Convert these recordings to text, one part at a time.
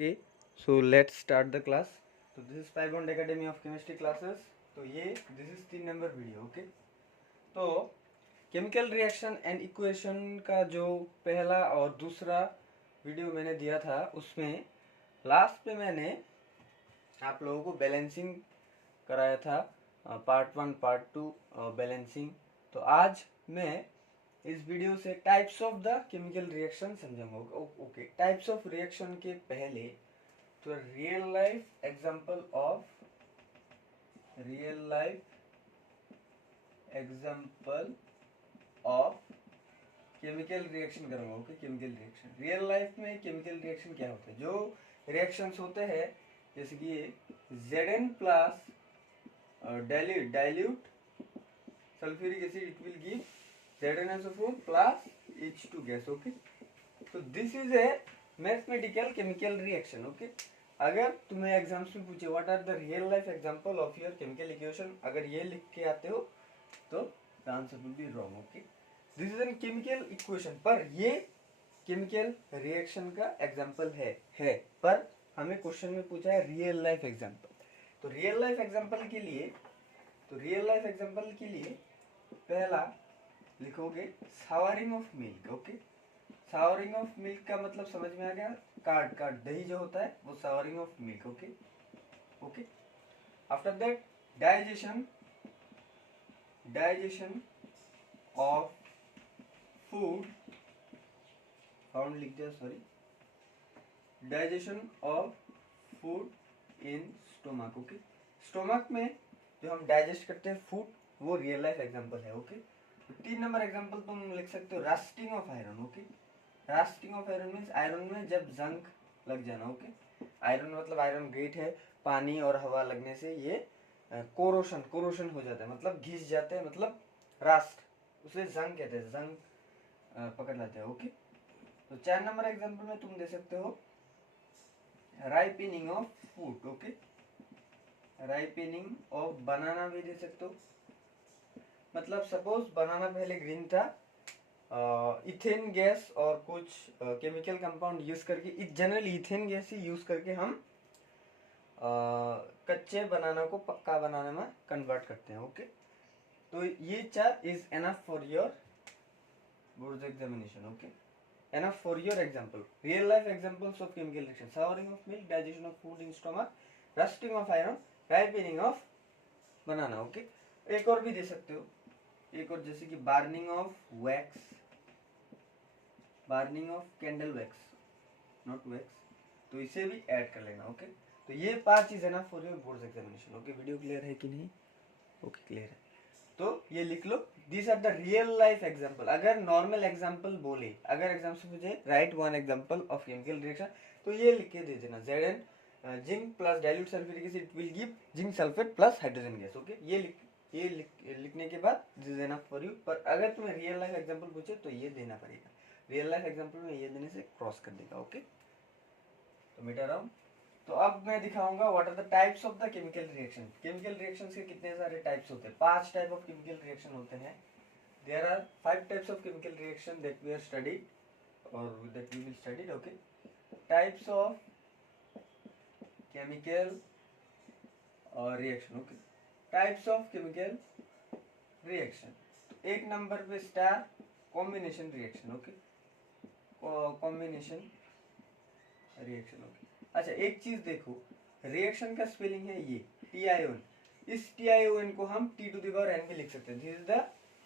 Okay, so let's start the class. So this is Spybond Academy of Chemistry classes. तो ये this is 3 number video. Okay, तो chemical reaction and equation का जो पहला और दूसरा वीडियो मैंने दिया था उसमें लास्ट पे मैंने आप लोगों को बैलेंसिंग कराया था, पार्ट 1 पार्ट 2 बैलेंसिंग. तो आज मैं इस वीडियो से types of the chemical reaction समझाऊंगा. ओके, टाइप्स ऑफ रिएक्शन के पहले तो real life example of chemical reaction करूंगा. Okay, chemical reaction real life में केमिकल रिएक्शन क्या होता है. जो रिएक्शंस होते हैं जैसे कि ये Zn plus dilute sulphuric acid, it will give ZnSO4 plus H2 gas. Okay, तो this is a mathematical chemical reaction. Okay, अगर तुम्हें एग्जाम्स में पूछे what are the real life example of your chemical equation, अगर ये लिख के आते हो तो the answer will be wrong. Okay, this is an chemical equation, पर ये केमिकल रिएक्शन का एग्जांपल है पर हमें क्वेश्चन में पूछा है रियल लाइफ एग्जांपल. तो रियल लाइफ एग्जांपल के लिए पहला लिखोगे souring of milk. Okay, souring of milk का मतलब समझ में आ गया. कार्ड दही जो होता है वो souring of milk. Okay, after that digestion of food found लिख दिया, sorry, digestion of food in stomach. Okay, stomach में जो हम डाइजेस्ट करते हैं फूड, वो रियल लाइफ एग्जांपल है. ओके, तो 3 नंबर एग्जांपल तुम लिख सकते हो rusting of iron. Okay, rusting of iron means iron में जब जंग लग जाना. ओके, आयरन मतलब आयरन ग्रेट है, पानी और हवा लगने से ये कोरोशन हो जाता है, मतलब घिस जाते हैं, मतलब रस्ट, उसे जंग कहते हैं, जंग पकड़ लेते हैं. ओके, तो 4 नंबर एग्जांपल में तुम दे सकते हो ripening of food. Okay, ripening of बनाना भी दे सकते हो. मतलब सपोज बनाना पहले ग्रीन था, इथेन गैस और कुछ केमिकल कंपाउंड यूज करके, जनरली इथेन गैस ही यूज करके हम कच्चे बनाना को पक्का बनाने में कन्वर्ट करते हैं. ओके, तो ये 4 is enough for your board examination. Okay, enough for your example. Real life examples of chemical reaction: souring of milk, digestion of food in stomach, rusting of iron, ripening of banana. Okay, एक और भी दे सकते हो, एक और जैसे कि burning of wax, burning of candle wax, not wax, तो इसे भी ऐड कर लेना. ओके, तो ये 5 चीज है ना for your board examination. Okay, video clear है कि नहीं? ओके, क्लियर है. तो ये लिख लो, this are the real life example. अगर नॉर्मल एग्जांपल बोले, अगर एग्जाम से पूछे write one example of chemical reaction, तो ये लिख के दे देना Zn zinc plus dilute sulphuric acid, it will give zinc sulphate plus hydrogen gas. Okay, ये लिखने के बाद this is enough for you. पर अगर तुम्हें रियल लाइफ एग्जांपल पूछे तो ये देना पड़ेगा. रियल लाइफ एग्जांपल में ये देने से क्रॉस कर देगा. ओके, तो मीटर राउंड. तो अब मैं दिखाऊंगा what are the types of the chemical reaction. Chemical reactions के कितने सारे टाइप्स होते हैं? 5 टाइप ऑफ केमिकल रिएक्शन होते हैं. There are 5 types of chemical reaction that we are studied और that we will studied. Okay, types of chemical reaction. Okay, types of chemical reaction. 1 number पे star combination reaction. Okay, combination reaction. Okay, अच्छा एक चीज देखो, reaction का spelling है ये TiON. इस TiON को हम T to the power n भी लिख सकते हैं. This is the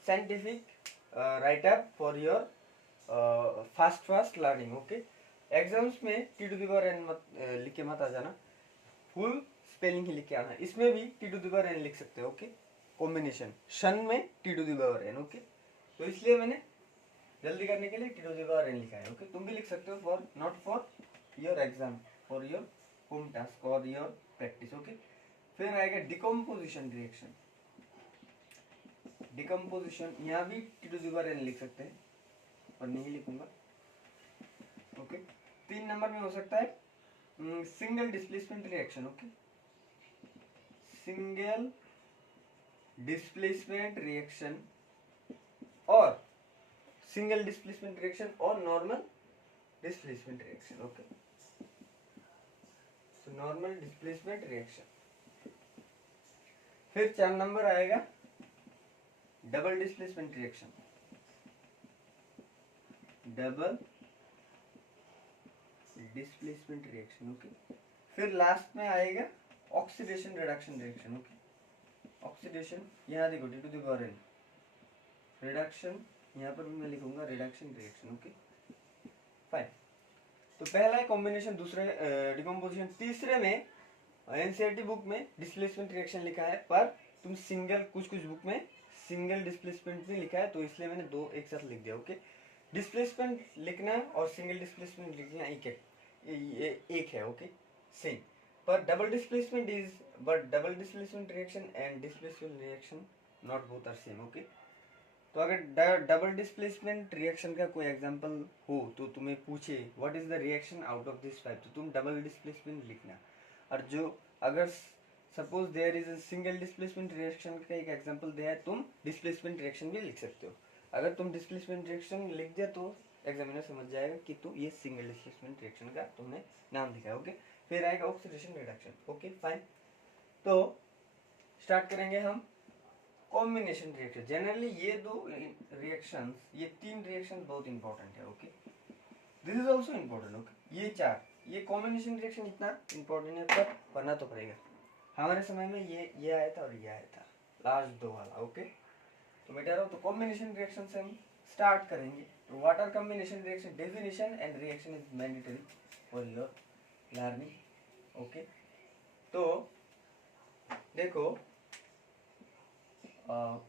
scientific write up for your fast learning. Okay, exams में T to the power n मत लिख के मत आ जाना, फुल स्पेलिंग ही लिख के आना. इसमें भी T to the power n लिख सकते हो. ओके, कॉम्बिनेशन शन में T to the power n. Okay, तो इसलिए मैंने जल्दी करने के लिए T to the power n लिखा है. ओके, तुम भी लिख सकते हो, for not for your exam, for your home task और योर प्रैक्टिस. ओके, फिर आएगा डिकम्पोजिशन रिएक्शन. डिकम्पोजिशन यहाँ भी T to the power n लिख सकते हैं, पर नहीं लिखूंगा. ओके, 3 नंबर में हो सकता है single displacement reaction. Okay, single displacement reaction और सिंगल डिस्प्लेसमेंट रिएक्शन और normal displacement reaction. Okay, normal displacement reaction. फिर 4 नंबर आएगा double displacement reaction, double displacement reaction. Okay, फिर लास्ट में आएगा oxidation reduction reaction. Okay, oxidation यहाँ देखो D to the power n, reduction यहाँ पर भी मैं लिखूंगा रिडक्शन रिएक्शन। Okay fine. तो पहला है कॉम्बिनेशन, दूसरे डिकम्पोजिशन, तीसरे में एनसीईआरटी बुक में डिस्प्लेसमेंट रिएक्शन लिखा है, पर तुम सिंगल कुछ बुक में सिंगल डिस्प्लेसमेंट भी लिखा है, तो इसलिए मैंने दो एक साथ लिख दिया। ओके, डिस्प्लेसमेंट लिखना और सिंगल डिस्प्लेसमेंट लिखना एक है। ओके सेम, पर double displacement reaction and displacement reaction not both are same. Okay, तो अगर डबल डिस्प्लेसमेंट रिएक्शन का कोई एग्जांपल हो तो तुम्हें पूछे what is the reaction out of this type, तो तुम डबल डिस्प्लेसमेंट लिखना। और जो अगर suppose there is a single displacement reaction का एक एग्जांपल दिया है, तुम डिस्प्लेसमेंट रिएक्शन भी लिख सकते हो। अगर तुम डिस्प्लेसमेंट रिएक्शन लिख दिया तो एग्जामिनर समझ जाएगा कि तुम ये सिंगल डिस्प्लेसमेंट रिएक्शन का तुमने नाम लिखा है। ओके, फिर आएगा ऑक्सीडेशन रिडक्शन। ओके फाइन, तो स्टार्ट करेंगे हम कॉम्बिनेशन रिएक्शन। जनरली ये दो रिएक्शंस, ये तीन रिएक्शन बहुत इंपॉर्टेंट है। Okay, this is also important. Okay, ये चार, ये कॉम्बिनेशन रिएक्शन इतना इंपॉर्टेंट है पर पढ़ना तो पड़ेगा। हमारे समय में ये आया था और ये आया था, लास्ट दो वाला। ओके, तो बेटा रहो, तो कॉम्बिनेशन रिएक्शन से हम स्टार्ट करेंगे। तो what are combination reaction, definition and reaction is mandatory for your learning. Okay, तो देखो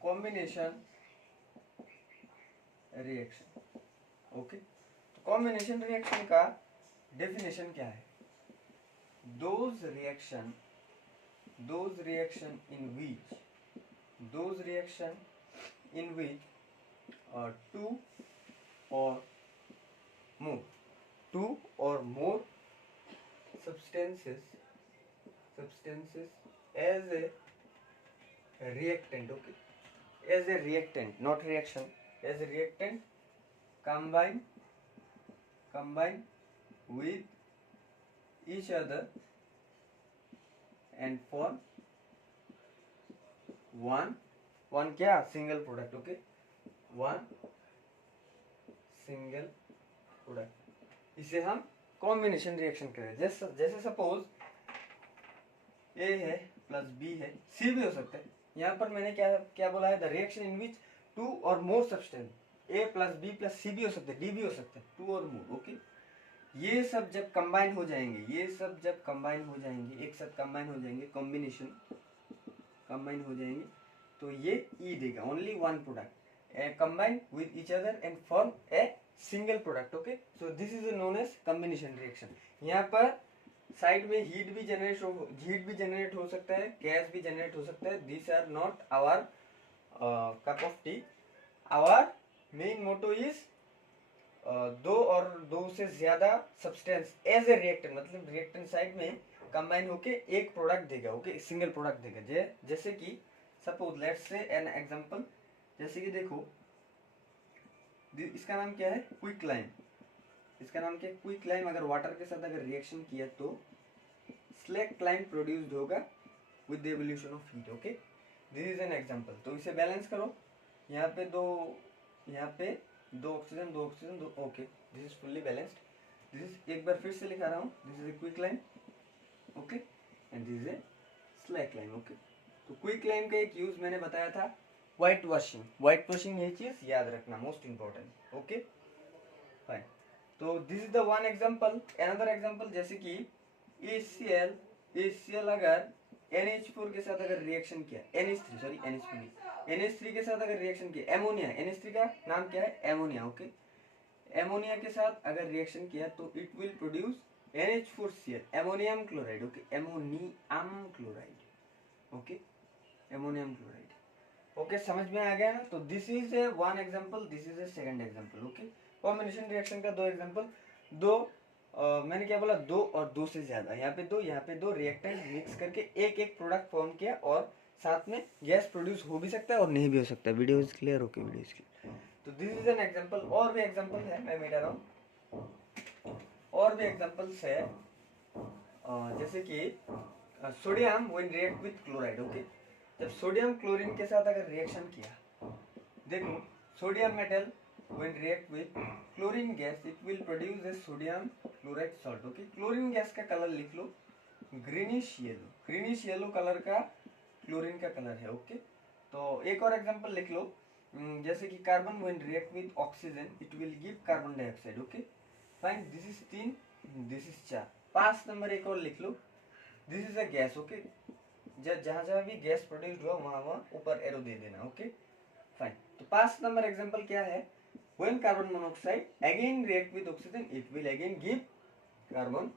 कॉम्बिनेशन रिएक्शन। ओके, तो कॉम्बिनेशन रिएक्शन का डेफिनेशन क्या है, those reaction in which two or more substances as a reactant, okay, as a reactant, not reaction, as a reactant combine with each other and form one क्या single product. Okay, one single product, इसे हम combination reaction करें। जैसे suppose ए है plus B है, सी भी हो सकता है। यहाँ पर मैंने क्या बोला है, the reaction in which two और more substance, A plus B plus C भी हो सकता है, डी भी हो सकता है, टू और मोर। ओके, ये सब जब कंबाइन हो जाएंगे, एक साथ कंबाइन हो जाएंगे, कॉम्बिनेशन कंबाइन हो जाएंगे, तो ये ई देगा, only one product combine with each other and form a single product. Okay, so this is known as combination reaction. यहाँ पर साइड में हीट भी जनरेट हो सकता है, गैस भी जनरेट हो सकता है। This are not our cup of tea. Our main motto is दो और दो से ज्यादा सब्सटेंस एज ए रिएक्टेंट, मतलब रिएक्टेंट साइड में कंबाइन होके एक प्रोडक्ट देगा। ओके, सिंगल प्रोडक्ट देगा। जैसे कि suppose let's say an example, जैसे कि देखो इसका नाम क्या है, क्विक लाइम। इसका नाम क्या है, क्विक लाइम। अगर वाटर के साथ अगर रिएक्शन किया तो स्लैक लाइम प्रोड्यूस्ड होगा with the evolution of heat. Okay, this is an example. तो इसे बैलेंस करो, यहाँ पे दो ऑक्सीजन, दो oxygen, okay, this is fully balanced. This is, एक बार फिर से लिखा रहा हूँ, this is a quick lime. Okay, and this is A slack lime. Okay, तो क्विक लाइम का एक यूज मैंने बताया था, व्हाइट वॉशिंग, ये चीज याद रखना, मोस्ट इंपॉर्टेंट। ओके फाइन, तो this is the one example. Another example, जैसे कि HCl अगर NH4 के साथ अगर रिएक्शन किया, NH3 के साथ अगर रिएक्शन किया, एमोनिया, NH3 का नाम क्या है, एमोनिया। ओके, एमोनिया के साथ अगर रिएक्शन किया तो it will produce NH4Cl, ammonium chloride. Okay, ammonium chloride. Okay, समझ में आ गया ना। तो this is A one example, this is A second example. Okay, combination reaction का दो एग्जांपल, मैंने क्या बोला, दो और दो से ज्यादा, यहाँ पे दो रिएक्टेंट मिक्स करके एक प्रोडक्ट फॉर्म किया, और साथ में गैस प्रोड्यूस हो भी सकता है और नहीं भी हो सकता है। Video is clear? Okay, video is clear. तो दिस इज एन एग्जांपल। और भी एग्जांपल है, मैं मिटा रहा हूँ, और भी एग्जांपल्स है। जैसे कि sodium when react with chloride, okay, जब सोडियम क्लोरीन के साथ अगर रिएक्शन किया, देखो sodium metal when react with chlorine gas it will produce a sodium chloride salt, okay. Chlorine gas का कलर लिख लो greenish yellow, greenish yellow colour का क्लोरीन का कलर है, ओके। तो एक और एग्जांपल लिख लो, जैसे कि carbon when react with oxygen it will give carbon dioxide, okay fine. This is 3, this is 4। 5 number एक और लिख लो, this is a gas, okay. जहां जहां भी गैस प्रोड्यूस्ड हुआ वहां वहां ऊपर एरो दे देना, ओके फाइन। तो 5 नंबर एग्जांपल क्या है, when carbon monoxide again react with oxygen it will again give carbon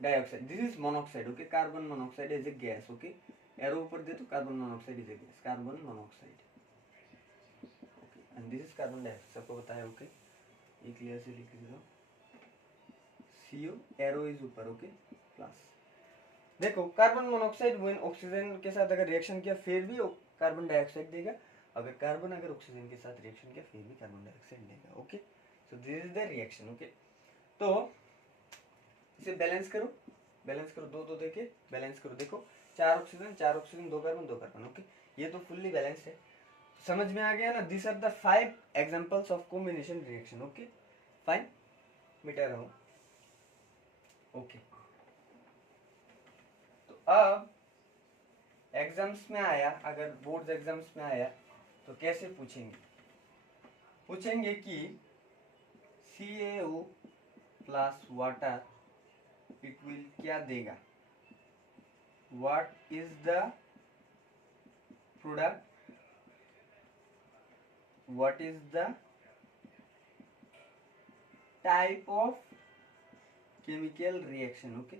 dioxide, this is monoxide, okay. Carbon monoxide is a gas, okay, arrow ऊपर दे तो carbon monoxide is a gas, carbon monoxide, okay, and this is carbon dioxide, सबको पता है, okay. ये clear से लिख दो, CO arrow is ऊपर, ओके प्लस। देखो कार्बन मोनोऑक्साइड व्हेन ऑक्सीजन के साथ अगर रिएक्शन किया फिर भी कार्बन डाइऑक्साइड देगा, अगर कार्बन अगर ऑक्सीजन के साथ रिएक्शन किया फिर भी कार्बन डाइऑक्साइड देगा, okay. So this is the reaction, okay. तो इसे बैलेंस करो, बैलेंस करो, दो दो देके बैलेंस करो, देखो 4 oxygen 4 oxygen 2 carbon 2 carbon, okay. ये तो फुल्ली बैलेंस्ड है, समझ में आ गया ना। This are the 5 examples of combination reaction, okay fine, मिटा रहा हूं, ओके। तो अब एग्जाम्स में आया, अगर बोर्ड एग्जाम्स में आया तो कैसे पूछेंगे, पूछेंगे कि CaO plus water it will क्या देगा, what is the product, what is the type of chemical reaction, okay,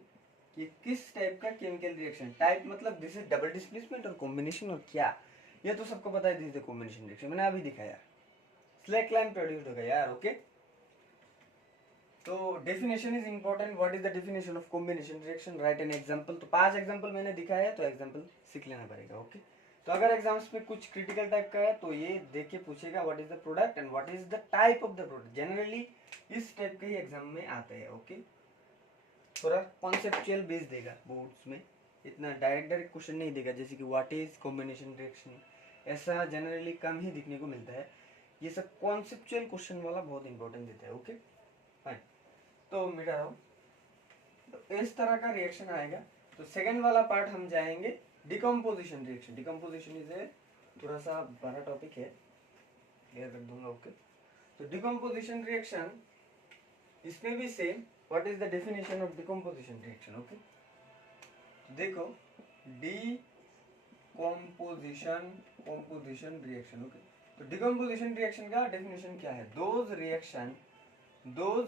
कि किस टाइप का केमिकल रिएक्शन, टाइप मतलब दिस इज डबल डिस्प्लेसमेंट और कॉम्बिनेशन और क्या, ये तो सबको पता है, this is the combination reaction, मैंने अभी दिखाया, स्लैक लाइन प्रोड्यूस होगा यार, ओके। तो definition is important, what is the definition of combination reaction, right an example. तो 5 एग्जांपल मैंने दिखाया है, तो एग्जांपल सीख लेना पड़ेगा, ओके। तो अगर एग्जाम्स में कुछ क्रिटिकल टाइप का है तो ये देख के पूछेगा what is the product and what is the type of the product, generally इस टाइप के ही एग्जाम में आते हैं, ओके। थोड़ा कॉन्सेप्चुअल बेस देगा बोर्ड्स में, इतना डायरेक्ट डायरेक्ट क्वेश्चन नहीं देगा, जैसे कि व्हाट इज कॉम्बिनेशन रिएक्शन, ऐसा जनरली कम ही दिखने को मिलता है। ये सब कॉन्सेप्चुअल क्वेश्चन वाला बहुत इंपॉर्टेंट देता है, ओके फाइन। तो मिटा रहा हूँ, तो इस तरह का रिएक्शन आएगा। तो सेकंड वाला पार्ट हम जाएंगे decomposition reaction. Decomposition is a थोड़ा सा बड़ा टॉपिक है, क्लियर कर दूंगा, ओके। तो डिकम्पोजिशन रिएक्शन, इसमें भी same, what is the definition of decomposition reaction, okay. देखो डिकम्पोजिशन रिएक्शन, ओके। तो डिकम्पोजिशन रिएक्शन का डेफिनेशन क्या है, those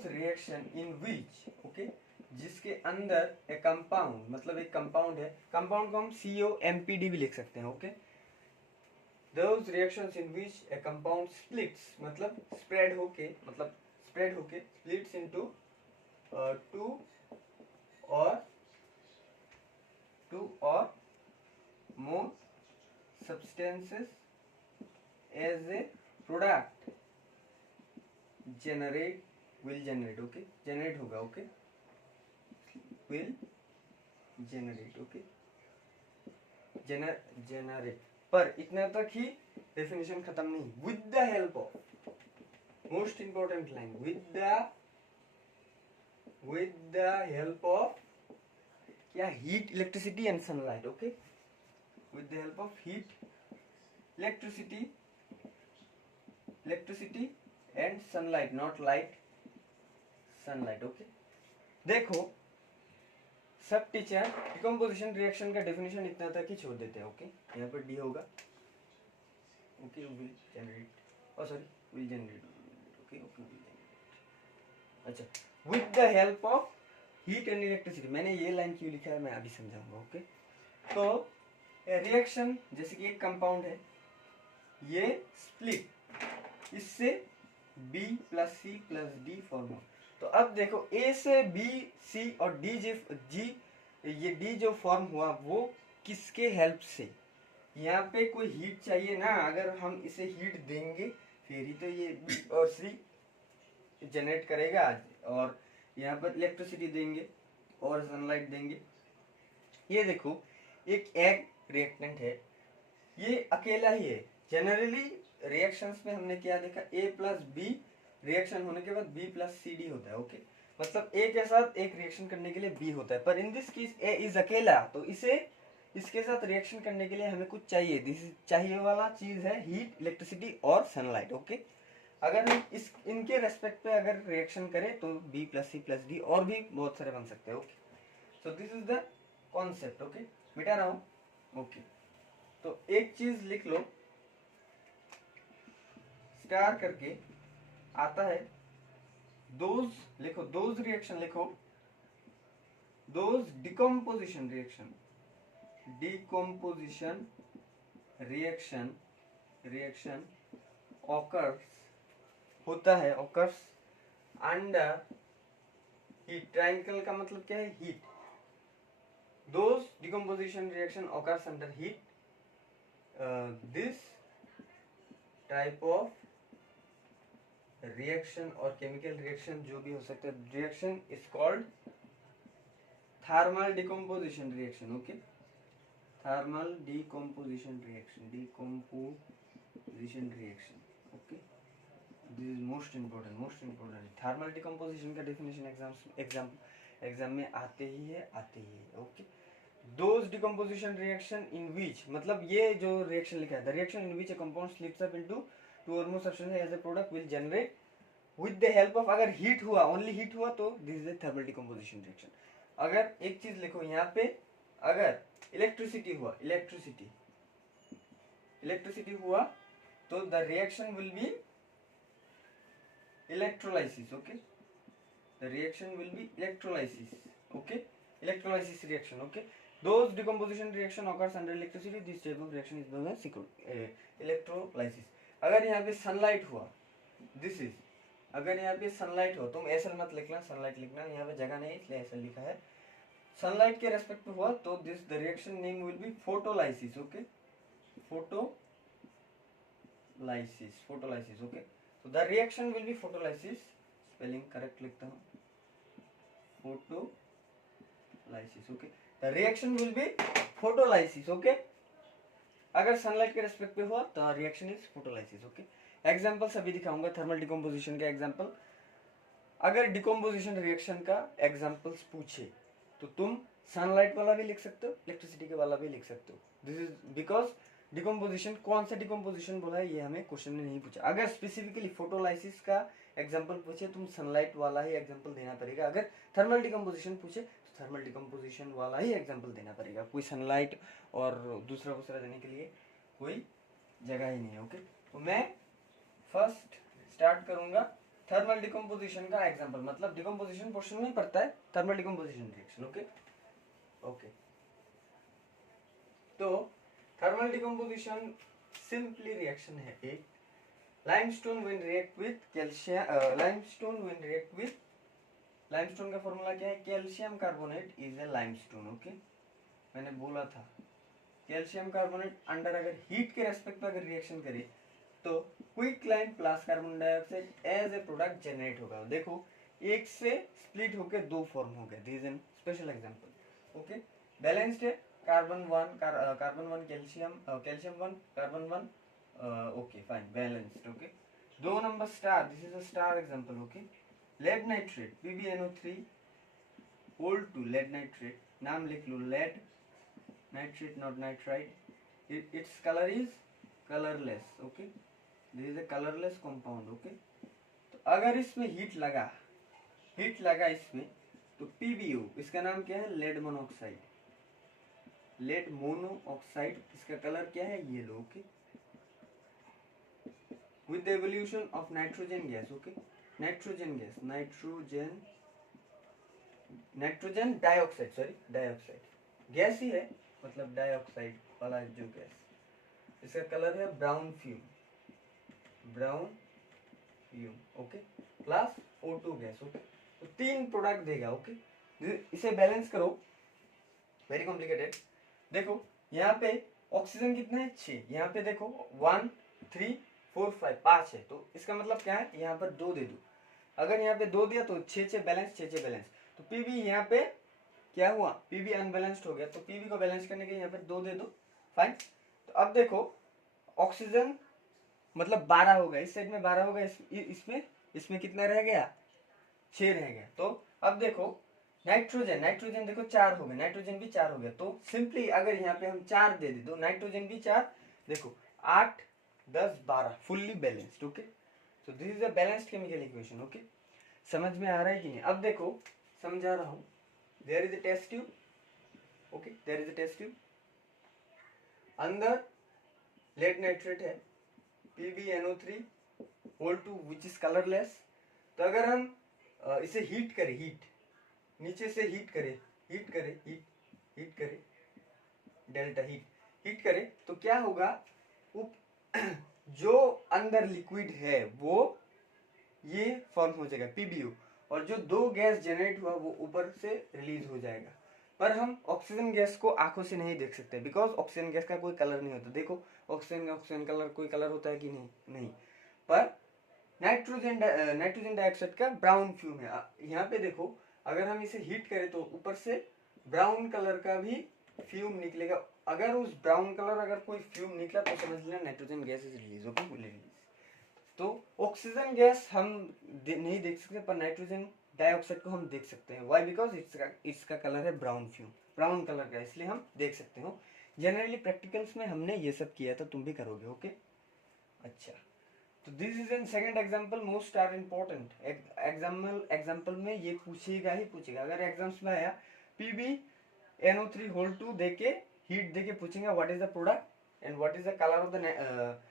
reaction in which, okay, जिसके अंदर ए कंपाउंड, मतलब एक कंपाउंड है, कंपाउंड को हम COMPD भी लिख सकते हैं, okay. Those reactions in which A compound splits, मतलब स्प्रेड होके splits into two or more substances as a product will generate, okay, generate होगा, okay, will generate, okay, generate। पर इतना तक ही डेफिनेशन खत्म नहीं, with the help of, most important line, with the help of क्या, heat, electricity and sunlight, okay, with the help of heat, electricity and sunlight, not light, sunlight, okay। देखो सब teacher decomposition reaction का definition इतना तक ही छोड़ देते हैं, okay. यहाँ पर डी होगा, okay, will generate, will generate, okay, will generate. अच्छा, with the help of heat and electricity, मैंने ये लाइन क्यों लिखा है मैं अभी समझाऊंगा, ओके। तो रिएक्शन, जैसे कि एक कंपाउंड है, ये स्प्लिट, इससे B plus C plus D form हो। तो अब देखो A से B, C और D ये D जो फॉर्म हुआ वो किसके हेल्प से, यहाँ पे कोई हीट चाहिए ना, अगर हम इसे हीट देंगे फिर ही तो ये B और C जनरेट करेगा, और यहाँ पर इलेक्ट्रिसिटी देंगे और सनलाइट देंगे। ये देखो एक एग रिएक्टेंट है, ये अकेला ही है। जनरली रिएक्शंस में हमने क्या देखा, ए प्लस बी रिएक्शन होने के बाद बी प्लस सी डी होता है। ओके, मतलब ए के साथ एक रिएक्शन करने के लिए बी होता है, पर in this case A is अकेला, तो इसे इसके साथ रिएक्शन करने के लिए हमें कुछ चाहिए। दिस चाहिए वाला चीज है हीट, इलेक्ट्रिसिटी और सनलाइट। ओके, अगर हम इस इनके रेस्पेक्ट पे अगर रिएक्शन करें तो B plus C plus D और भी बहुत सारे बन सकते हैं। Okay, so this is the concept. Okay, मिटा रहा हूं। ओके, तो एक चीज लिख लो, स्टार करके आता है दोज, लिखो दोज रिएक्शन, लिखो those decomposition reaction, decomposition reaction occurs होता है, ऑकर्स अंडर हीट। ट्रायंगल का मतलब क्या है, heat. Those decomposition reaction occurs under heat, this type of reaction और केमिकल रिएक्शन जो भी हो सकता है, reaction is called thermal decomposition reaction. Okay, thermal decomposition reaction. Okay, this is most important. Thermal decomposition का डेफिनेशन एग्जाम में आते ही है। Okay, those decomposition reaction in which, मतलब ये जो रिएक्शन लिखा है, the reaction in which a compound splits up into two और मोर substances as a product will generate with the help of, अगर हीट हुआ, ओनली हीट हुआ तो this is the thermal decomposition reaction. अगर एक चीज लिखो यहाँ पे, अगर इलेक्ट्रिसिटी हुआ तो the reaction will B electrolysis. Okay, the reaction will B electrolysis. Okay, electrolysis reaction. Okay, those decomposition reaction occurs under electricity, this type of reaction is known as electrolysis। अगर यहाँ पे सनलाइट हुआ, this is, अगर यहाँ पे sunlight हो, तुम ऐसा मत लिखना, सनलाइट लिखना, यहाँ पे जगह नहीं इसलिए ऐसा लिखा है। सनलाइट के रेस्पेक्ट में हुआ तो this the reaction name will be photolysis. Okay, photolysis. Okay, तो the reaction will be photolysis, spelling correct लिखता हूँ, photolysis. Okay, the reaction will be photolysis. Okay, अगर सनलाइट के रेस्पेक्ट पे हुआ तो reaction is photolysis. Okay, example सभी दिखाऊंगा थर्मल डिकम्पोजिशन का एग्जांपल। अगर डिकम्पोजिशन रिएक्शन का एग्जांपल्स पूछे तो तुम सनलाइट वाला भी लिख सकते हो, इलेक्ट्रिसिटी के वाला भी लिख सकते हो। दिस इज बिकॉज डिकम्पोजिशन, कौन सा डिकम्पोजिशन बोला है ये हमें क्वेश्चन में नहीं पूछा। अगर स्पेसिफिकली फोटोलाइसिस का एग्जांपल पूछे तुम सनलाइट वाला ही एग्जांपल देना पड़ेगा। अगर थर्मल डिकम्पोजिशन पूछे तो थर्मल डिकम्पोजिशन वाला ही एग्जांपल देना पड़ेगा। कोई सनलाइट और दूसरा देने के लिए कोई जगह ही नहीं है। ओके, तो मैं फर्स्ट स्टार्ट करूंगा थर्मल डिकम्पोजिशन का एग्जांपल, मतलब डिकम्पोजिशन पोर्शन में पड़ता है थर्मल डिकम्पोजिशन रिएक्शन। ओके, तो थर्मल डिकम्पोजिशन सिंपली रिएक्शन है एक, limestone when react with calcium, limestone का फॉर्मूला क्या है, calcium carbonate is a limestone. Okay, मैंने बोला था कैल्शियम कार्बोनेट अंडर अगर हीट के रेस्पेक्ट में अगर रिएक्शन करे तो quicklime plus carbon dioxide as a product generate होगा। देखो एक से स्प्लिट होकर दो फॉर्म हो गए, this an special example. Okay, balanced है, carbon one calcium, calcium one carbon one, okay fine, balanced. Okay, दो number star, this is a star example. Okay, lead nitrate PbNO3 whole two lead nitrate, नाम लिख लो, lead nitrate not nitrite, it's colour is colourless. Okay, this is a colourless compound. Okay, तो अगर इसमें heat लगा इसमें तो PbO, इसका नाम क्या है, लेड मोनोऑक्साइड, इसका कलर क्या है, yellow. Okay, with the evolution of nitrogen gas, okay, nitrogen dioxide, gas ही है, मतलब डाइऑक्साइड वाला जो गैस, इसका कलर है brown fume. Okay, plus O2 gas. Okay, तो तीन प्रोडक्ट देगा। ओके, इसे बैलेंस करो, वेरी कॉम्प्लिकेटेड। देखो यहाँ पे ऑक्सीजन कितना है, 6, यहाँ पे देखो 1 3 4 5 5 है, तो इसका मतलब क्या है, यहाँ पर 2 दे दो। अगर यहाँ पे 2 दिया तो 6 बैलेंस, तो Pb यहाँ पे क्या हुआ, पीबी अनबैलेंस्ड हो गया, तो पीबी को बैलेंस करने के यहाँ पर 2 दे दो, फाइन। तो अब देखो ऑक्सीजन मतलब 12 होगा, इस साइड में 12 होगा, इसमें इसमें कितना रह गया, 6 रह गया। तो अब देखो नाइट्रोजन, नाइट्रोजन देखो 4 हो गए, नाइट्रोजन भी 4 हो गया। तो सिंपली अगर यहाँ पे हम 4 दे दे तो नाइट्रोजन भी 4, देखो 8 10 12 फुल्ली बैलेंस्ड। ओके, तो this is a balanced chemical equation. Okay, समझ में आ रहा है कि नहीं? अब देखो समझा रहा हूँ, there is a test tube. Okay, there is a test tube, अंदर लेड नाइट्रेट है PbNO3 whole 2 which is colourless. तो अगर हम इसे हीट करें, हीट नीचे से हीट करें, हीट करें डेल्टा हीट करें, तो क्या होगा, जो अंदर लिक्विड है वो ये फॉर्म हो जाएगा PbO, और जो 2 गैस जनरेट हुआ वो ऊपर से रिलीज हो जाएगा। पर हम ऑक्सीजन गैस को आंखों से नहीं देख सकते, बिकॉज ऑक्सीजन गैस का कोई कलर नहीं होता। देखो ऑक्सीजन कलर, कोई कलर होता है कि नहीं। पर नाइट्रोजन डाइऑक्साइड का ब्राउन फ्यूम है। यहाँ पे देखो अगर हम इसे हीट करें तो ऊपर से ब्राउन कलर का भी फ्यूम निकलेगा। अगर उस ब्राउन कलर अगर कोई फ्यूम निकला तो समझ लेना nitrogen gas is release. Okay, तो ऑक्सीजन गैस हम नहीं देख सकते, पर नाइट्रोजन डाइऑक्साइड को हम देख सकते हैं। वाई? बिकॉज इसका कलर है ब्राउन फ्यूम, ब्राउन कलर का, इसलिए हम देख सकते हो। जनरली प्रैक्टिकल्स में हमने ये सब किया था, तुम भी करोगे। ओके, अच्छा, तो this is an second example, most are important. Example में ये पूछेगा ही पूछेगा। अगर एग्जाम्स में आया PbNO3 होल 2 देके हीट देके पूछेंगे what is the product and what is the colour of the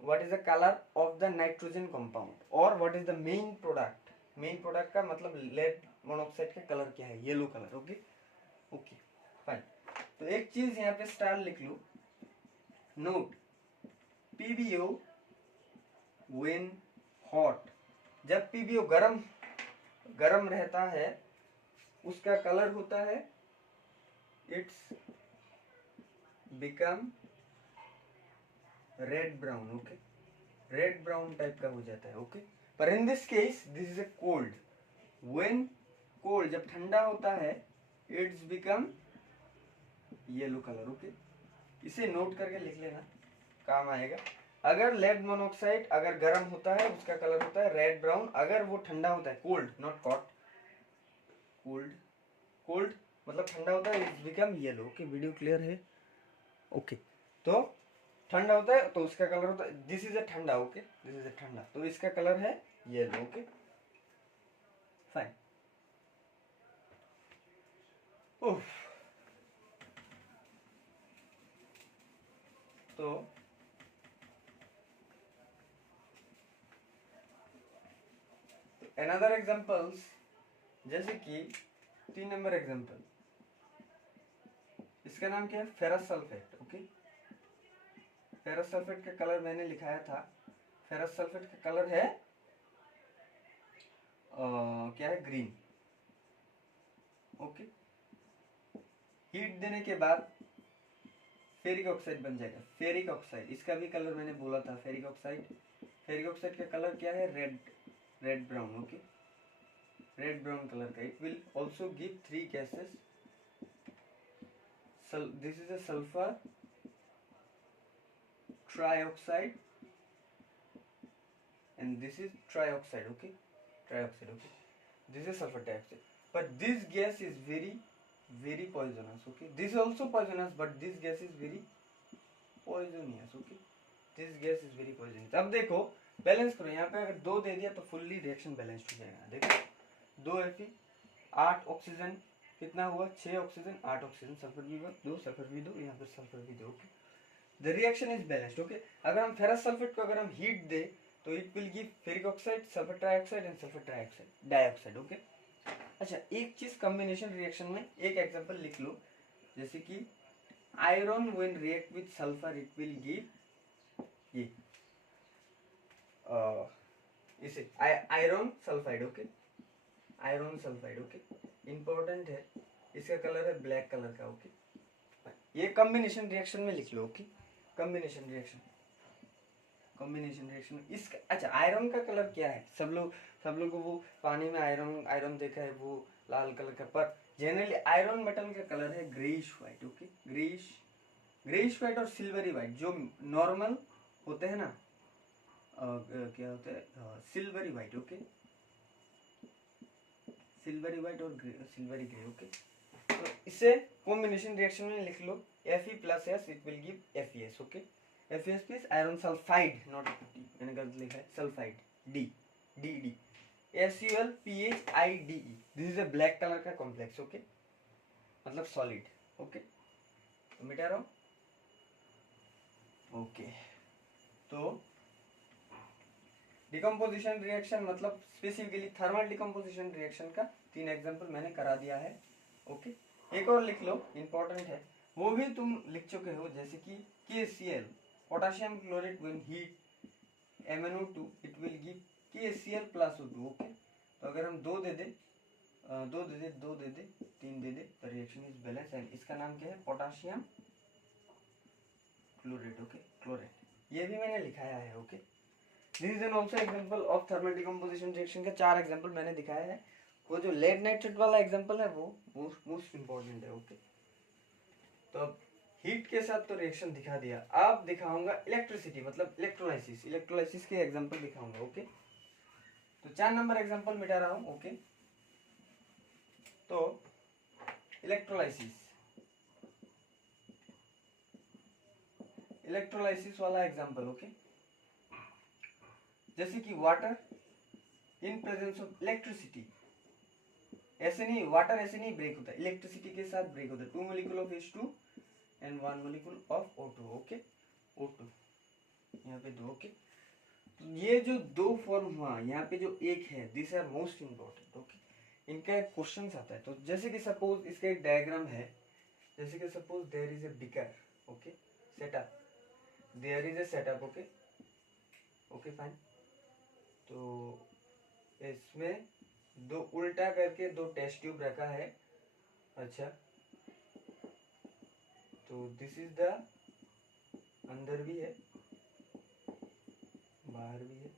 what is the color of the nitrogen compound or what is the main product। main product का मतलब lead monoxide का colour क्या है, yellow colour. Okay okay fine. तो एक चीज यहाँ पे स्टार लिख लो, नोट PbO when hot, जब PbO गरम रहता है उसका कलर होता है it's become red brown. Okay, red brown type का हो जाता है। ओके, पर in this case this is A cold, when cold, जब ठंडा होता है it's become yellow colour. Okay, इसे नोट करके लिख लेना, काम आएगा। अगर लेड मोनोऑक्साइड अगर गर्म होता है उसका कलर होता है रेड ब्राउन, अगर वो ठंडा होता है, कोल्ड नॉट हॉट, कोल्ड मतलब ठंडा होता है, it's become yellow. Okay, video clear है? ओके, तो ठंडा होता है तो उसका कलर होता है, दिस इज ए ठंडा। ओके, दिस इज ए ठंडा, तो इसका कलर है येलो। Okay fine. तो अनदर एग्जांपल्स, जैसे कि 3 नंबर एग्जांपल, इसका नाम क्या है, ferrous sulphate. Okay, ferrous sulphate का कलर मैंने लिखाया था, फेरस सल्फेट का कलर है क्या है, ग्रीन। ओके, हीट देने के बाद फेरिक ऑक्साइड बन जाएगा, फेरिक ऑक्साइड, इसका भी कलर मैंने बोला था फेरिक ऑक्साइड। फेरिक ऑक्साइड का कलर क्या है, red brown. Okay, red brown colour का। It will also give 3 gases, this is a sulphur trioxide and this is trioxide। okay, trioxide। okay, this is sulfur dioxide, but this gas is very poisonous। okay, this is also poisonous but this gas is very poisonous। okay, this gas is very poisonous। अब देखो balance करो, यहाँ पे अगर 2 दे दिया तो fully reaction balanced हो जाएगा। देखो 2 Fe 8 ऑक्सीजन, कितना हुआ 6 ऑक्सीजन 8 ऑक्सीजन, सल्फर भी 2 सल्फर भी 2, यहाँ पर सल्फर भी 2। Okay, the reaction is balanced. Okay, अगर हम फेरस सल्फेट को अगर हम हीट दे तो it will give ferric oxide, sulphur trioxide and sulphur dioxide. Okay, अच्छा एक चीज कॉम्बिनेशन रिएक्शन में एक एग्जांपल लिख लो, जैसे कि iron when react with sulphur it will give ये इसे iron sulphide. Okay, iron sulphide. Okay, important है, इसका कलर है ब्लैक कलर का। ओके, ये कॉम्बिनेशन रिएक्शन में लिख लो। ओके, कॉम्बिनेशन रिएक्शन इसका, अच्छा आयरन का कलर क्या है, सब लोग को वो पानी में आयरन देखा है, वो लाल कलर का, पर जनरली आयरन मेटल का कलर है greyish white, okay, greyish white और सिल्वरी व्हाइट जो नॉर्मल होते हैं ना, क्या होता है, silvery white, okay, silvery white और सिल्वरी ग्रे, ओके। तो इसे कॉम्बिनेशन रिएक्शन में लिख लो, Fe+S it will give FeS, okay. FeS means iron sulphide, not T, मैंने गलत लिखा है, sulphide, D SuLPHIDE, this is a black colour का कॉम्प्लेक्स, ओके, मतलब सॉलिड, ओके। तो मिटा रहा हूं, ओके। तो डिकम्पोजिशन रिएक्शन मतलब स्पेसिफिकली थर्मल डिकम्पोजिशन रिएक्शन का 3 एग्जांपल मैंने करा दिया है, ओके। एक और लिख लो, इंपॉर्टेंट है, वो भी तुम लिख चुके हो, जैसे कि KCl, potassium chloride when heat MnO2 it will give KCl+O2, okay. तो अगर हम 2 दे दे 3 दे दे, the reaction is balance, and इसका नाम क्या है, पोटेशियम क्लोराइड, ओके, क्लोराइड। ये भी मैंने लिखाया है, okay. This is N also example of thermal decomposition reaction का 4 एग्जांपल मैंने दिखाया है। वो जो लेड नाइट्रेट वाला एग्जांपल है वो मोस्ट इंपॉर्टेंट है, ओके। तो अब हीट के साथ तो रिएक्शन दिखा दिया, अब दिखाऊंगा इलेक्ट्रिसिटी मतलब इलेक्ट्रोलाइसिस के एग्जांपल दिखाऊंगा, ओके। तो 4 नंबर एग्जांपल मिटा रहा हूं, ओके। तो इलेक्ट्रोलाइसिस वाला एग्जांपल, ओके। जैसे कि water in presence of electricity, ऐसे नहीं, वाटर ऐसे नहीं ब्रेक होता, इलेक्ट्रिसिटी के साथ ब्रेक होता है। 2 molecule of H2 and 1 molecule of O2, okay, O2 यहाँ पे 2, ओके। तो ये जो 2 फॉर्म हुआ, यहाँ पे जो एक है, this are most important, okay. इनका एक क्वेश्चन आता है। तो जैसे कि सपोज इसका एक डायग्राम है, जैसे कि suppose there is a beaker, okay, setup, there is a setup, okay, okay fine. तो इसमें 2 उल्टा करके 2 टेस्ट ट्यूब रखा है, अच्छा। तो दिस इज द, अंदर भी है बाहर भी है।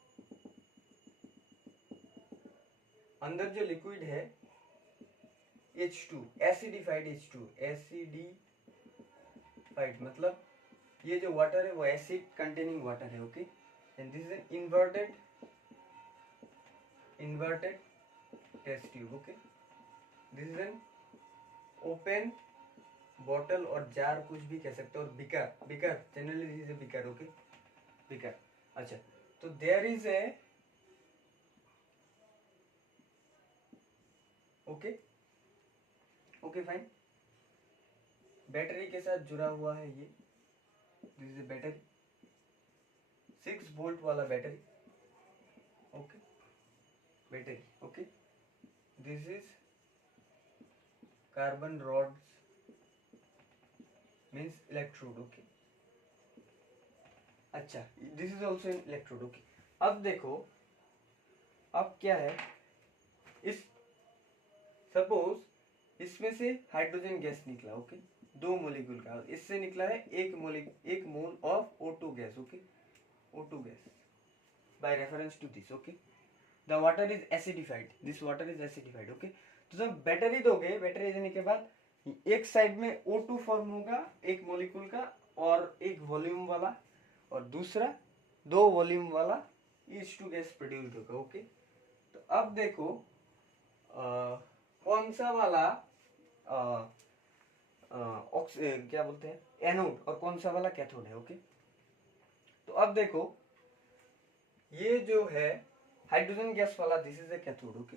अंदर जो लिक्विड है H2, एसिडिफाइड H2, एसिडिफाइड मतलब ये जो वाटर है वो एसिड कंटेनिंग वाटर है, okay. And this is an inverted test tube, okay. This is an open bottle or jar, कुछ भी कह सकते हो, और beaker generally this is a beaker, okay, beaker, अच्छा। तो there is a, okay, okay fine, battery के साथ जुड़ा हुआ है ये, this is a battery, 6 volt वाला battery, okay, battery, okay. This is carbon rods means electrode, okay, अच्छा। This is also in electrode, okay. अब देखो, अब क्या है, इस सपोज इसमें से हाइड्रोजन गैस निकला, ओके, 2 मोलिक्यूल का, इससे निकला है 1 mole of O2 gas, okay, O2 gas by reference to this, okay. The water is acidified, this water is acidified, okay. तो जब बैटरी दोगे, बैटरी देने के बाद एक साइड में O2 फॉर्म होगा 1 मोलिक्यूल का और 1 वॉल्यूम वाला, और दूसरा 2 वॉल्यूम वाला H2 गैस प्रोड्यूस होगा, ओके। तो अब देखो कौन सा वाला क्या बोलते हैं, एनोड, और कौन सा वाला कैथोड है, ओके। तो अब देखो ये जो है हाइड्रोजन गैस वाला, this is A cathode, okay,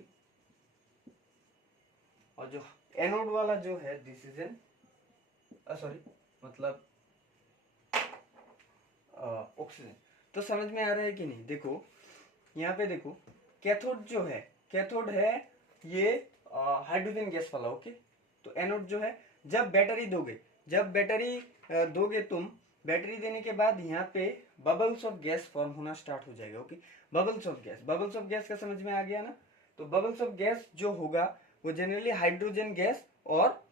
और जो एनोड वाला जो है दिस इज एन, सॉरी मतलब ऑक्सीजन। तो समझ में आ रहा है कि नहीं, देखो यहाँ पे देखो, कैथोड है ये हाइड्रोजन गैस वाला, ओके। तो एनोड जो है, जब बैटरी दोगे तुम, बैटरी देने के बाद यहाँ पे बबल्स ऑफ गैस फॉर्म होना स्टार्ट हो जाएगा, ओके। बबल्स ऑफ गैस का समझ में आ गया ना। तो बबल्स ऑफ गैस जो होगा वो जनरली हाइड्रोजन गैस और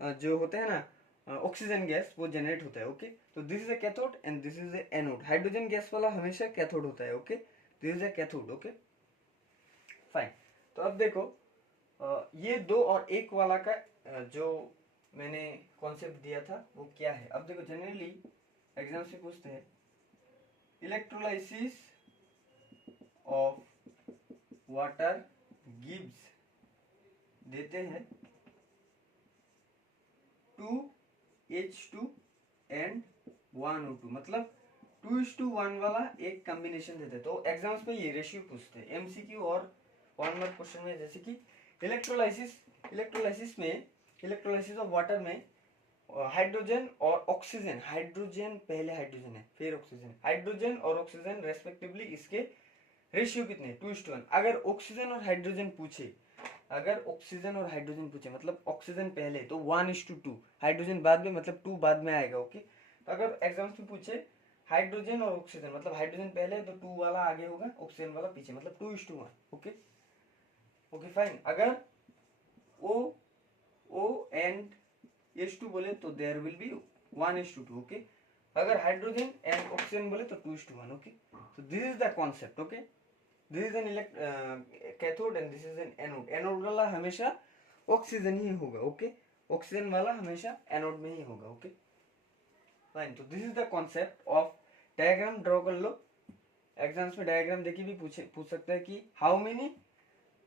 जो होते हैं ना ऑक्सीजन गैस, वो जनरेट होता है, ओके। तो this is A cathode and this is A anode. Hydrogen gas वाला हमेशा कैथोड होता है, okay, this is A cathode, okay fine. तो अब देखो ये 2 और 1 वाला का जो मैंने कॉन्सेप्ट दिया था वो क्या है। अब देखो जनरली एग्जाम से पूछते हैं इलेक्ट्रोलाइसिस ऑफ वाटर गिव्स देते हैं 2H2 एंड 1O2, मतलब 2:1 वाला एक कॉम्बिनेशन देते हैं। तो एग्जाम्स में ये रेशियो पूछते हैं एमसीक्यू और 1 मार्क क्वेश्चन में, जैसे कि इलेक्ट्रोलाइसिस ऑफ वाटर में हाइड्रोजन और ऑक्सीजन, हाइड्रोजन पहले हाइड्रोजन है फिर ऑक्सीजन, हाइड्रोजन और ऑक्सीजन रेस्पेक्टिवली इसके रेशियो कितने 2:1। अगर ऑक्सीजन और हाइड्रोजन पूछे, मतलब ऑक्सीजन पहले तो 1:2, हाइड्रोजन बाद में मतलब 2 बाद में आएगा। ओके, तो अगर एग्जाम्स में पूछे हाइड्रोजन और ऑक्सीजन, मतलब हाइड्रोजन पहले तो 2 वाला आगे होगा, ऑक्सीजन वाला पीछे, मतलब 2:1। Okay okay fine. अगर O एंड H2 बोले तो देयर विल बी 1:2। ओके, अगर हाइड्रोजन एंड ऑक्सीजन बोले तो 2:1। Okay, so this is the concept. Okay, this is an cathode and this is an anode. Anode वाला हमेशा ऑक्सीजन ही होगा। Okay, oxygen वाला हमेशा एनोड में ही होगा। ओके फाइन, तो this is the concept of diagram draw कर लो। एग्जाम्स में डायग्राम देखिए भी पूछ सकता है कि हाउ मेनी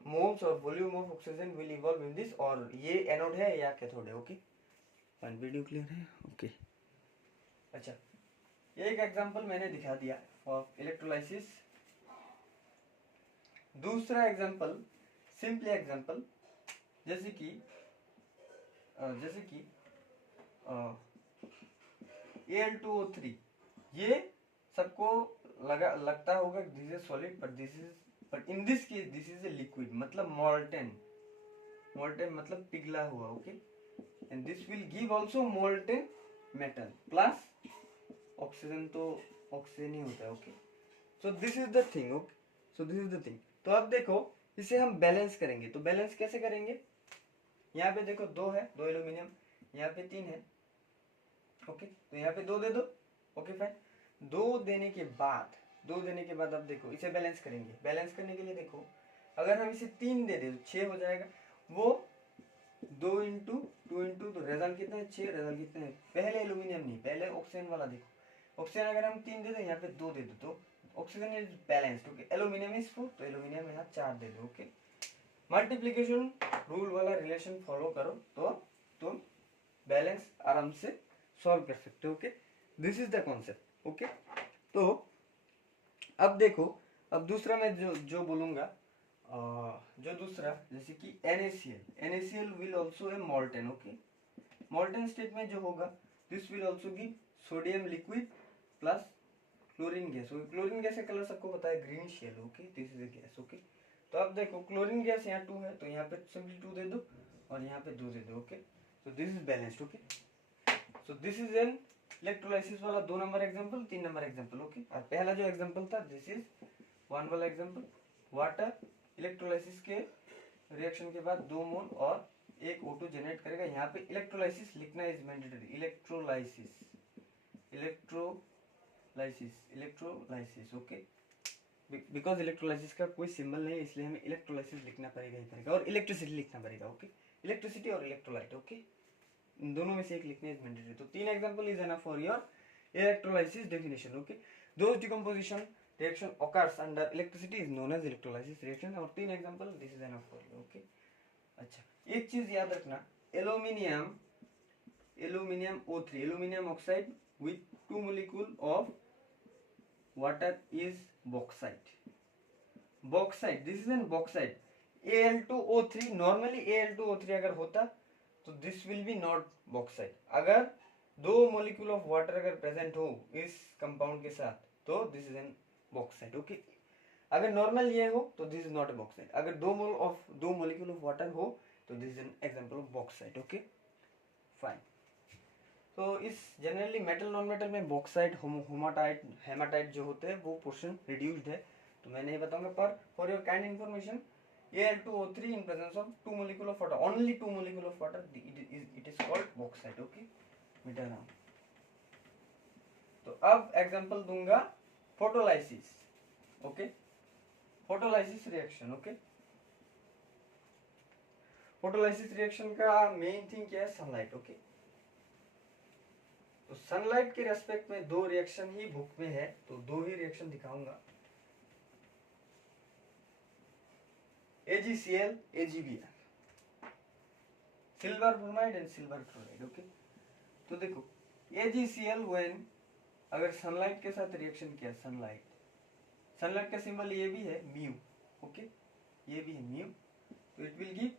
मोल्स और volume of oxygen will evolve in this, और ये एनोड है या कैथोड है। ओके फाइन, वीडियो क्लियर है। ओके अच्छा, ये एक एग्जांपल मैंने दिखा दिया ऑफ इलेक्ट्रोलाइसिस। दूसरा एग्जांपल, सिंपल एग्जांपल, जैसे कि Al2O3, ये सबको लगता होगा this is solid, but in this case this is a liquid, मतलब मोल्टेन मतलब पिघला हुआ। Okay, and this will give also molten metal plus oxygen, तो ऑक्सीजन ही होता है। Okay, so this is the thing. Okay, so this is the thing. तो अब देखो इसे हम बैलेंस करेंगे, तो बैलेंस कैसे करेंगे। यहाँ पे देखो 2 है, 2 एल्यूमिनियम, यहाँ पे 3 है। ओके, तो यहाँ पे 2 दे दो। ओके फाइन, 2 देने के बाद अब देखो इसे बैलेंस करेंगे। बैलेंस करने के लिए देखो अगर हम इसे 3 दे दे तो 6 हो जाएगा। वो 2 इंटू 2 इंटू, तो रिजल्ट कितना है 6, रिजल्ट कितना है, पहले एल्यूमिनियम नहीं पहले ऑक्सीजन वाला देखो। ऑक्सीजन अगर हम 3 दे दो, यहाँ पे 2 दे दो, तो oxygen is balanced. Okay, aluminium is 4, तो एल्यूमिनियम यहाँ 4 दे दो। ओके, मल्टीप्लिकेशन रूल वाला रिलेशन फॉलो करो तो तुम बैलेंस आराम से सॉल्व कर सकते हो। Okay, this is the concept. Okay, तो अब देखो, अब दूसरा मैं जो बोलूंगा, जो दूसरा जैसे कि NaCl will also a molten. Okay, molten state में जो होगा this will also give sodium liquid plus chlorine gas. Chlorine gas का कलर सबको पता है greenish yellow. Okay, this is A gas. Okay, तो अब देखो क्लोरीन गैस यहाँ 2 है, तो यहाँ पे सिंपली 2 दे दो और यहाँ पे 2 दे दो। Okay, so this is balanced. Okay, so this is N electrolysis वाला 2 number example, 3 number example. Okay, और पहला जो एग्जांपल था दिस इज 1 वाला एग्जांपल। वाटर इलेक्ट्रोलाइसिस के रिएक्शन के बाद 2 मोल और 1 O2 जनरेट करेगा। यहाँ पे इलेक्ट्रोलाइसिस लिखना is mandatory. Electrolysis. Okay, because electrolysis का कोई सिंबल नहीं है, इसलिए हमें इलेक्ट्रोलाइसिस लिखना पड़ेगा और इलेक्ट्रिसिटी लिखना पड़ेगा। ओके, इलेक्ट्रिसिटी और इलेक्ट्रोलाइट। ओके, इन दोनों में से एक लिखना इज मैंडेटरी। तो 3 example is enough for your electrolysis definition. Okay, those decomposition reaction occurs under electricity is known as electrolysis reaction, और 3 example this is enough for you. Okay, अच्छा एक चीज याद रखना, aluminium O3, aluminium oxide with 2 molecule of water is bauxite. This is N bauxite. Al2O3, normally Al2O3 अगर होता तो this will be not bauxite. अगर 2 मोलिक्यूल ऑफ वाटर अगर प्रेजेंट हो इस कंपाउंड के साथ तो this is N bauxite. Okay, अगर नॉर्मल ये हो तो this is not a bauxite. अगर 2 मोलिक्यूल ऑफ वाटर हो तो this is an example of bauxite. Okay fine, तो इस जनरली मेटल नॉन मेटल में बॉक्साइट हेमाटाइट जो होते हैं वो पोर्शन रिड्यूस्ड है, तो मैं नहीं बताऊंगा। पर for your kind information Al2O3 in presence of 2 molecule of water, only 2 molecule of water, it is called bauxite. Okay, मिटा रहा हूं। तो अब एग्जांपल दूंगा photolysis. Okay, photolysis reaction. Okay, photolysis reaction का मेन थिंग क्या है, सनलाइट। ओके, तो सनलाइट के रेस्पेक्ट में दो रिएक्शन ही बुक में है, तो दो ही रिएक्शन दिखाऊंगा, AgCl AgBr, silver bromide and silver chloride. Okay, तो देखो AgCl व्हेन अगर सनलाइट के साथ रिएक्शन किया, सनलाइट का सिंबल ये भी है म्यू। ओके, ये भी है म्यू, तो it will give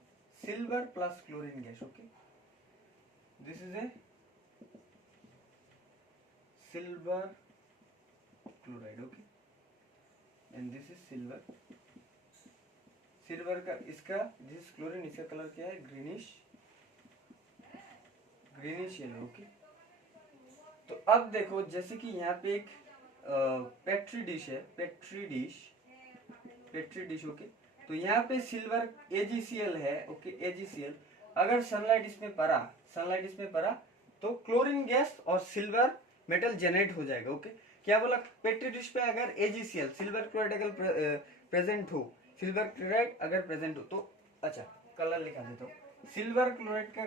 silver plus chlorine gas. Okay, this is A silver chloride. Okay, and this is silver का इसका दिस क्लोरीन, इसका कलर क्या है, ग्रीनिश येलो। ओके, तो अब देखो जैसे कि यहाँ पे एक पेट्री डिश है, पेट्री डिश। ओके, तो यहाँ पे सिल्वर AgCl है। ओके, AgCl अगर सनलाइट इसमें पड़ा तो क्लोरीन गैस और सिल्वर मेटल जनरेट हो जाएगा। ओके, क्या बोला, पेट्री डिश पे अगर AgCl सिल्वर क्लोराइड अगर प्रेजेंट हो, तो अच्छा कलर लिखा देता हूँ। सिल्वर क्लोराइड का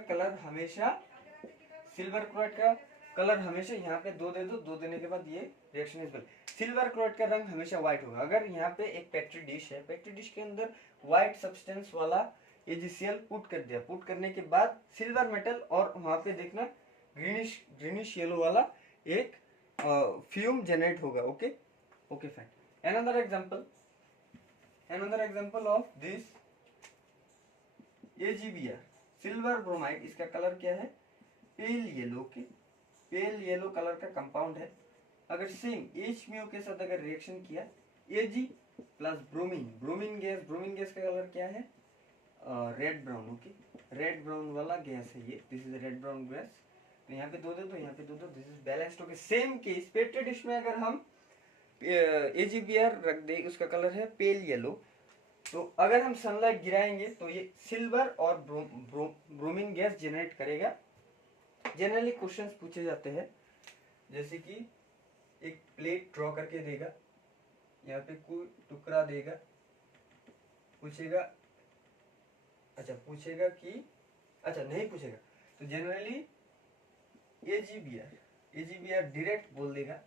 कलर हमेशा यहाँ पे दो दे दो, दो देने के बाद ये reaction is well. Silver chloride का रंग हमेशा व्हाइट होगा। अगर यहाँ पे एक पेट्री डिश है, पेट्री डिश के अंदर व्हाइट सब्सटेंस वाला AgCl पुट कर दिया, पुट करने के बाद सिल्वर मेटल और वहां पे देखना ग्रीनिश येलो वाला एक फ्यूम जनरेट होगा। Okay, fine. another example of this AgBr, silver bromide, इसका कलर क्या है, पेल येलो। के पेल येलो कलर का कंपाउंड है। अगर सेम HMu के साथ अगर रिएक्शन किया, Ag प्लस ब्रोमीन गैस का कलर क्या है, red brown. Okay, red brown वाला गैस है ये, this is red brown gas. तो यहाँ पे दो दो, यहाँ पे दो, this is balanced. Okay, same case petri dish में अगर हम AgBr रख दे, उसका कलर है पेल येलो, तो अगर हम सनलाइट गिराएंगे तो ये सिल्वर और ब्रोमीन गैस जनरेट करेगा। जनरली क्वेश्चंस पूछे जाते हैं, जैसे कि एक प्लेट ड्रॉ करके देगा, यहाँ पे कोई टुकड़ा देगा, पूछेगा नहीं पूछेगा, तो जनरली AgBr डायरेक्ट बोल देगा,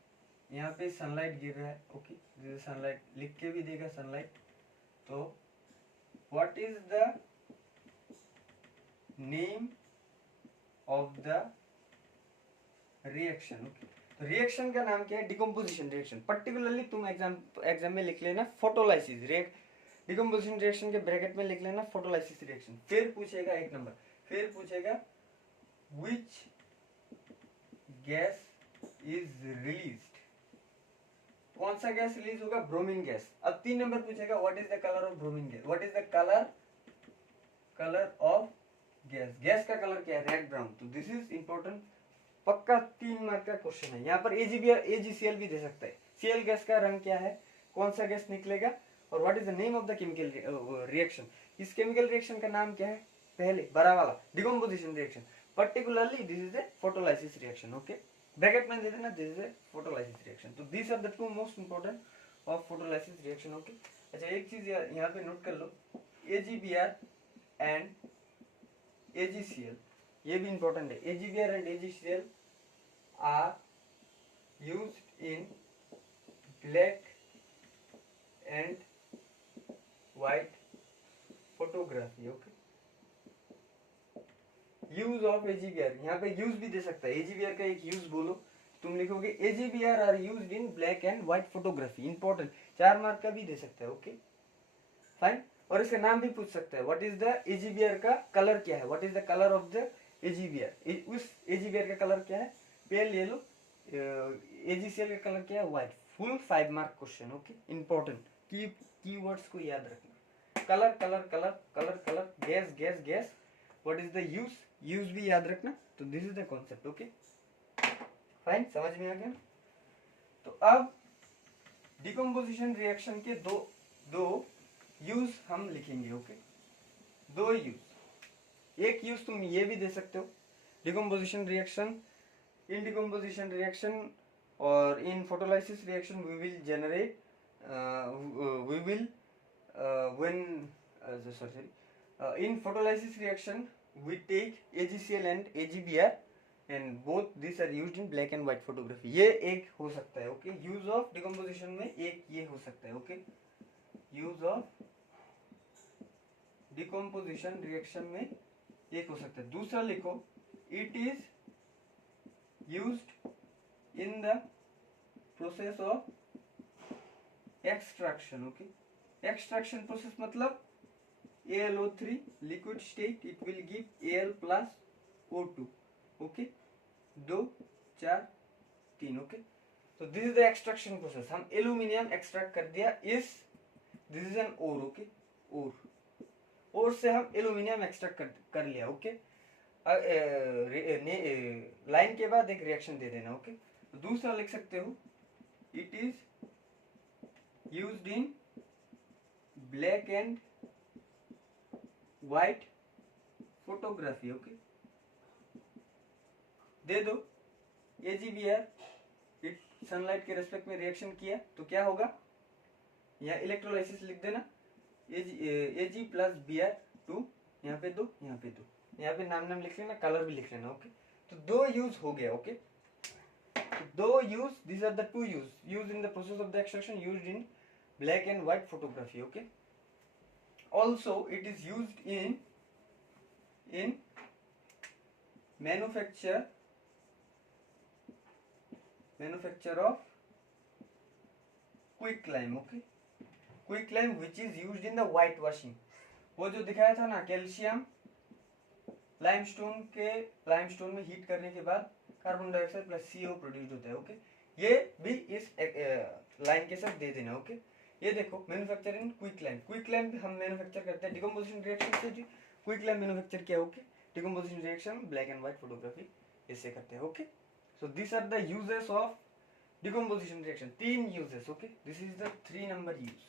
यहाँ पे सनलाइट गिर रहा है। ओके, जैसे सनलाइट लिख के भी देगा सनलाइट, तो what is the name of the reaction. Okay, तो रिएक्शन का नाम क्या है, डिकम्पोजिशन रिएक्शन। पर्टिकुलरली तुम एग्जाम में लिख लेना फोटोलाइसिस डिकम्पोजिशन रिएक्शन के ब्रैकेट में लिख लेना फोटोलाइसिस रिएक्शन। फिर पूछेगा एक नंबर, फिर पूछेगा विच गैस इज रिलीज्ड, कौन सा गैस रिलीज होगा, ब्रोमीन गैस। अब 3 नंबर पूछेगा what is the colour of bromine gas, what is the colour of gas का कलर क्या है, रेड ब्राउन। तो दिस इज इंपॉर्टेंट, पक्का 3 मार्क का क्वेश्चन है। यहाँ पर AgCl भी दे सकता है, Cl गैस का रंग क्या है, कौन सा गैस निकलेगा, और what is the name of the chemical reaction, इस केमिकल रिएक्शन का नाम क्या है, पहले बड़ा वाला decomposition reaction. Particularly this is a photolysis reaction. Okay, bracket में दे देना this is a photolysis reaction. तो this are the 2 most important of photolysis reaction. Okay, अच्छा एक चीज यहाँ पे नोट कर लो, AgBr एंड AgCl, ये भी इंपॉर्टेंट है। AgBr and AgCl are used in black and white photography। okay, use of AgBr, यहाँ पे यूज भी दे सकता है, AgBr का एक यूज बोलो, तुम लिखोगे AgBr are used in black and white photography. Important, 4 mark का भी दे सकता है। Okay, fine. और इसका नाम भी पूछ सकता है, व्हाट इज द AgBr का कलर क्या है, what is the colour of the AgBr, उस AgBr का कलर क्या है, पेल येलो, AgCl का कलर क्या है, white. Full 5 mark question. Okay, important, keywords को याद रखना, colour colour colour colour colour, gas gas gas, what is the use भी याद रखना। तो this is the concept. Okay, fine, समझ में आ गया। तो अब डिकम्पोजिशन रिएक्शन के दो यूज हम लिखेंगे। Okay, 2 use. एक यूज तुम ये भी दे सकते हो, decomposition reaction, in decomposition reaction और in photolysis reaction we will generate when in photolysis reaction we take AgCl and AgBr and both these are used in black and white photography. ये एक हो सकता है, ओके. यूज ऑफ डिकम्पोजिशन में एक ये हो सकता है, okay. Use of decomposition reaction में एक हो सकता है. दूसरा लिखो, it is used in the process of extraction, okay. Extraction process मतलब AlO3 liquid state, it will give Al plus O2, okay. 2 4 3, okay. So this is the extraction process. हम aluminium extract कर दिया इस, this is an ore, okay. Ore से हम aluminium extract कर लिया, okay. Line के बाद एक रिएक्शन दे देना, ओके. दूसरा लिख सकते हो, it is used in black and white photography, okay. दे दो AgBr, इट सनलाइट के रेस्पेक्ट में रिएक्शन किया तो क्या होगा, यहाँ इलेक्ट्रोलाइसिस लिख देना, Ag प्लस Br2, यहाँ पे 2 यहाँ पे 2, यहाँ पे नाम लिख लेना, कलर भी लिख लेना, ओके. तो 2 यूज हो गया, ओके. दो use, these are the two use in the process of the extraction, used in black and white photography, okay. Also it is used in manufacture of quicklime, okay. quicklime which is used in the white washing. वो जो दिखाया था ना, calcium limestone में heat करने के बाद carbon dioxide plus CO produce होता है, ओके. ये भी इस लाइन के साथ दे देना, ओके. ये देखो, मैन्युफैक्चर इन क्विकलाइम. क्विकलाइम हम मैन्युफैक्चर करते हैं डिकम्पोजिशन रिएक्शन से. क्विकलाइम मैन्युफैक्चर किया, okay. Decomposition reaction black and white photography इससे करते हैं, okay. So this are the uses of decomposition reaction. 3 uses, okay. This is the 3 number use,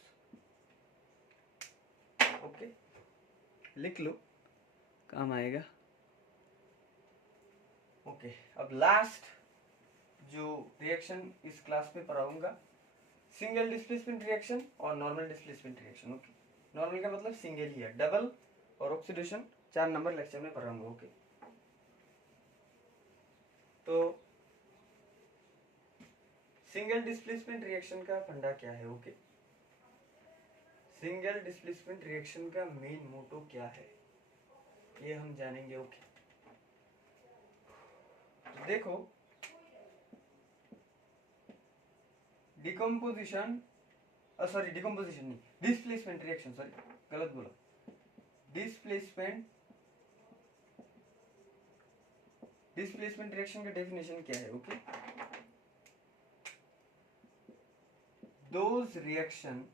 okay. लिख लो, काम आएगा, ओके. अब लास्ट जो रिएक्शन इस क्लास में पढ़ाऊंगा, सिंगल डिस्प्लेसमेंट रिएक्शन और normal displacement reaction, okay. Normal का मतलब सिंगल ही है, डबल और ऑक्सीडेशन 4 नंबर लेक्चर में पढ़ाऊंगा, ओके. तो सिंगल डिस्प्लेसमेंट रिएक्शन का फंडा क्या है, ओके. सिंगल डिस्प्लेसमेंट रिएक्शन का मेन मोटो क्या है ये हम जानेंगे, ओके. तो देखो, डिकम्पोजिशन नहीं, डिस्प्लेसमेंट रिएक्शन, सॉरी गलत बोला. डिस्प्लेसमेंट रिएक्शन का डेफिनेशन क्या है, ओके. दोज रिएक्शन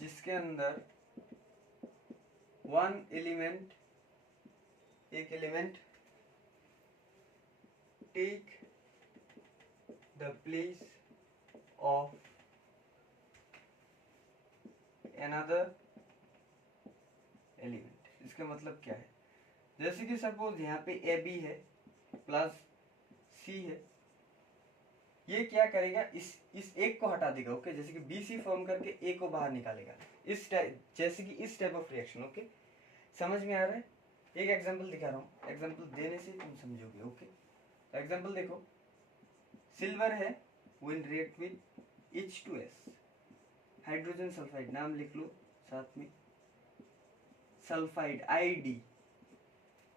जिसके अंदर एक element take the place of another element. इसका मतलब क्या है, जैसे कि सपोज यहाँ पे AB है प्लस C है, ये क्या करेगा, इस एक को हटा देगा, ओके. जैसे कि BC फॉर्म करके A को बाहर निकालेगा, इस टाइप, जैसे कि इस टाइप ऑफ रिएक्शन, ओके. समझ में आ रहा है. एक एग्जांपल दिखा रहा हूँ, एग्जांपल देने से तुम समझोगे, ओके. एग्जांपल देखो, सिल्वर है, will react with H2S, hydrogen sulphide, नाम लिख लो साथ में, सल्फाइड ID,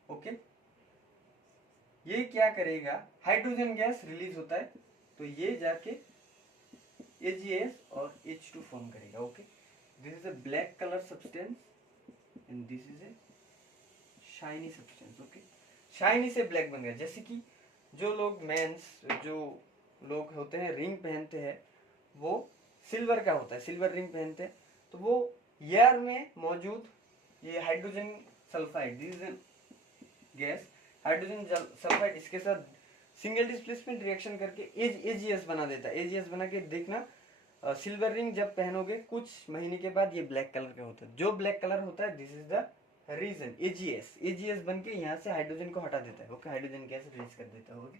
ओके. ये क्या करेगा, हाइड्रोजन गैस रिलीज होता है तो ये जाके AgS और H2 फॉर्म करेगा, okay. This is a black colour substance and this is A shiny substance, okay. Shiny से ब्लैक बन गया. जैसे कि जो लोग होते हैं, रिंग पहनते हैं, वो सिल्वर का होता है, सिल्वर रिंग पहनते हैं, तो वो एयर में मौजूद ये hydrogen sulphide, this is gas, hydrogen sulphide, इसके साथ सिंगल डिस्प्लेसमेंट रिएक्शन करके AgS बना देता है. AgS बना के देखना, सिल्वर रिंग जब पहनोगे कुछ महीने के बाद ये ब्लैक कलर का होता है. जो ब्लैक कलर होता है, this is the reason. AgS बन के यहाँ से हाइड्रोजन को हटा देता है, ओके. हाइड्रोजन गैस रिलीज कर देता है, ओके.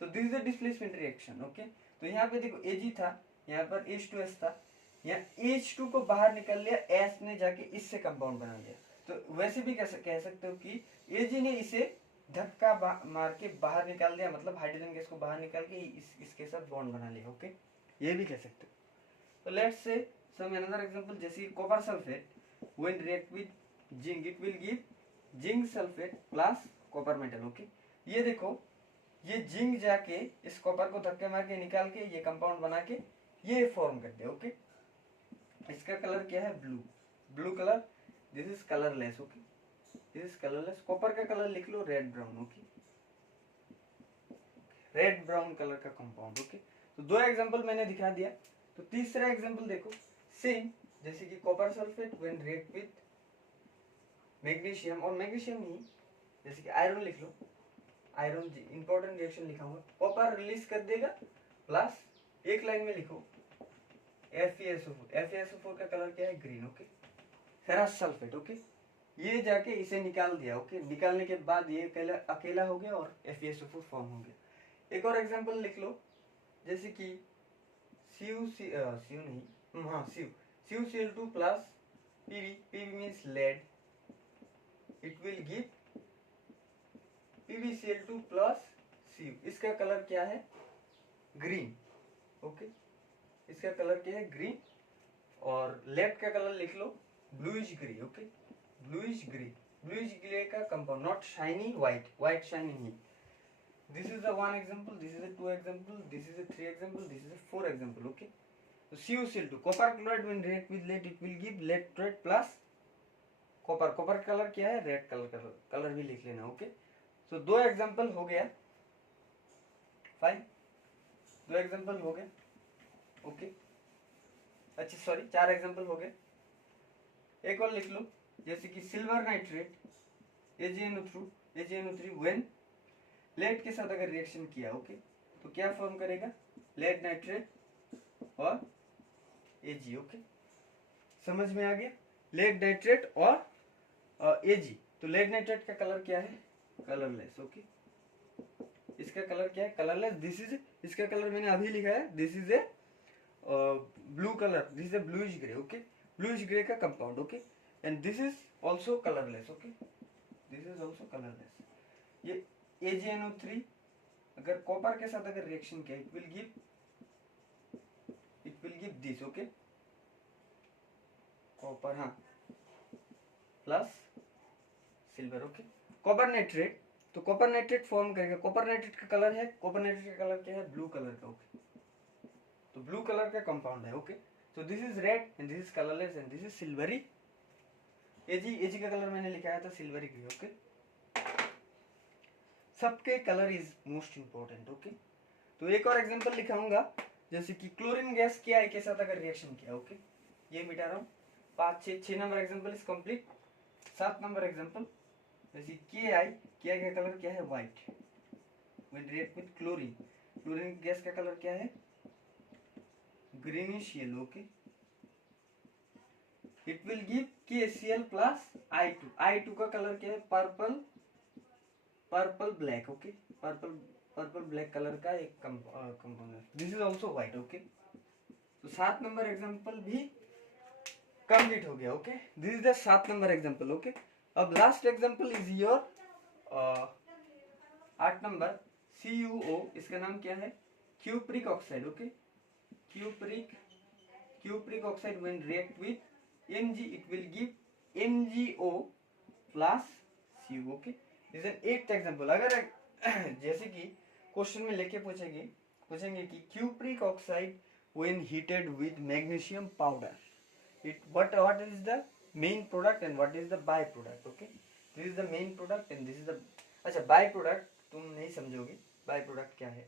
तो this is the displacement reaction, okay. तो यहाँ पे देखो Ag था, यहाँ पर H2S था, यहाँ H2 को बाहर निकल लिया, S ने जाके इससे कंपाउंड बना लिया, तो वैसे भी कह सकते हो कि Ag ने इसे धक्का मार के बाहर निकाल दिया, मतलब हाइड्रोजन गैस को बाहर निकाल के इसके साथ बॉन्ड बना लिया। ओके, ये भी कह सकते हो। तो let's say some another example, जैसे copper sulphate when react with zinc it will give zinc sulphate plus copper metal. Okay, ये देखो, ये जिंक जाके इस कॉपर को धक्के मार के निकाल के ये कंपाउंड बना के ये फॉर्म करते हैं। ओके, इसका कलर क्या है? Blue, blue colour, this is colourless. Okay, this is colourless. Copper का कलर लिख लो red brown. Okay, red brown colour का कंपाउंड। ओके, तो दो एग्जांपल मैंने दिखा दिया। तो तीसरा एग्जांपल देखो, सेम जैसे कि copper sulphate when react with magnesium, और मैग्नीशियम नहीं, जैसे कि आयरन लिख लो, आयरन इंपॉर्टेंट रिएक्शन लिखा हुआ, कॉपर रिलीज कर देगा प्लस एक लाइन में लिखो FeSO4, FeSO4 का कलर क्या है? Green. Okay, ferrous sulphate. Okay, ये जाके इसे निकाल दिया। ओके, निकालने के बाद ये अकेला हो गया और FeSO4 फॉर्म हो गया। एक और एग्जांपल लिख लो, जैसे कि CuCl2 plus Pb means lead, it will give PbCl2 plus Cu। इसका कलर क्या है? ग्रीन। ओके, इसका कलर क्या है? ग्रीन। और लेड का कलर लिख लो bluish grey. Okay, bluish grey, bluish grey का compound, not shiny white, white shiny नहीं। This is the one example, this is the two example, this is the three example, this is the four example. Okay, so CuCl2, copper chloride when react with lead it will give lead chloride plus copper. copper colour क्या है? Red colour, colour भी लिख लेना। Okay, so दो example हो गया, fine, दो example हो गए। ओके, अच्छा सॉरी, चार एग्जांपल हो गए। एक और लिख लो, जैसे कि silver nitrate AgNO3 when lead के साथ अगर रिएक्शन किया, ओके, तो क्या फॉर्म करेगा? लेड नाइट्रेट और Ag। ओके, समझ में आ गया? लेड नाइट्रेट और Ag। तो लेड नाइट्रेट का कलर क्या है? कलरलेस। ओके, इसका कलर क्या है? कलरलेस। दिस इज, इसका कलर मैंने अभी लिखा है, this is a blue colour, this is a bluish grey. Okay, bluish grey का compound. Okay, and this is also colourless. Okay, this is also colourless. ये AgNO3 अगर कॉपर के साथ अगर रिएक्शन किया, it will give this. Okay, copper, हाँ, plus silver. Okay, copper nitrate, तो copper nitrate form करेगा, कॉपर नाइट्रेट का कलर है, कॉपर नाइट्रेट का कलर क्या है? ब्लू कलर का। ओके, तो ब्लू कलर का कंपाउंड है। Okay, so this is red and this is colourless and this is silvery. Ag का कलर मैंने लिखाया था सिल्वरी ग्रे। ओके, सबके colour is most important. Okay, तो एक और एग्जांपल लिखाऊंगा, जैसे कि क्लोरीन गैस के के साथ अगर रिएक्शन किया। ओके, ये मिटा रहा हूँ। 5 6 number example is complete. 7 number example, जैसे के का कलर क्या है? White, when react with chlorine, chlorine gas का कलर क्या है? Greenish yellow. Okay, it will give KCl plus I2 का कलर क्या है? Purple black. Okay, purple black colour का एक कंपाउंड है, this is also white. Okay, तो 7 नंबर एग्जांपल भी कंप्लीट हो गया। Okay, this is the 7 number example. Okay, अब last example is your 8 number CuO, इसका नाम क्या है? Cupric oxide. Okay, cupric oxide when react with Mg it will give MgO plus Cu। Okay, this is 8th example. अगर जैसे कि question में लेके पूछेंगे कि cupric oxide when heated with magnesium powder, what is the main product and what is the by product? Okay, this is the main product and this is the, अच्छा by product तुम नहीं समझोगे, by product क्या है।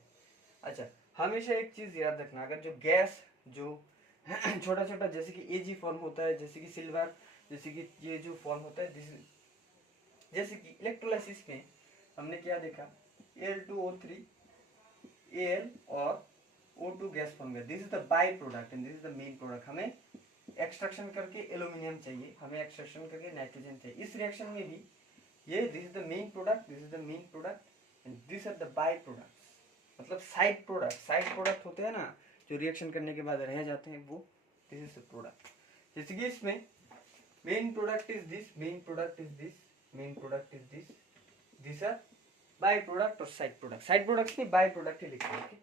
अच्छा, हमेशा एक चीज याद रखना, अगर जो गैस जो छोटा छोटा जैसे कि Ag फॉर्म होता है, जैसे कि सिल्वर, जैसे कि ये जो फॉर्म होता है, जैसे कि इलेक्ट्रोलाइसिस में हमने क्या देखा? Al2O3 Al और O2 गैस फॉर्म किया, this is the by product and this is the main product. हमें एक्सट्रैक्शन करके एल्यूमिनियम चाहिए, हमें एक्सट्रैक्शन करके नाइट्रोजन चाहिए। इस रिएक्शन में भी ये this is the main product, this is the main product and this are the by products, मतलब साइड प्रोडक्ट होते हैं ना, जो रिएक्शन करने के बाद रह जाते हैं, वो दिस इज द प्रोडक्ट। जैसे कि इसमें main product is this, main product is this, main product is this, these are by product और साइड प्रोडक्ट, साइड प्रोडक्ट्स नहीं बाय प्रोडक्ट ही लिखते हैं। ओके,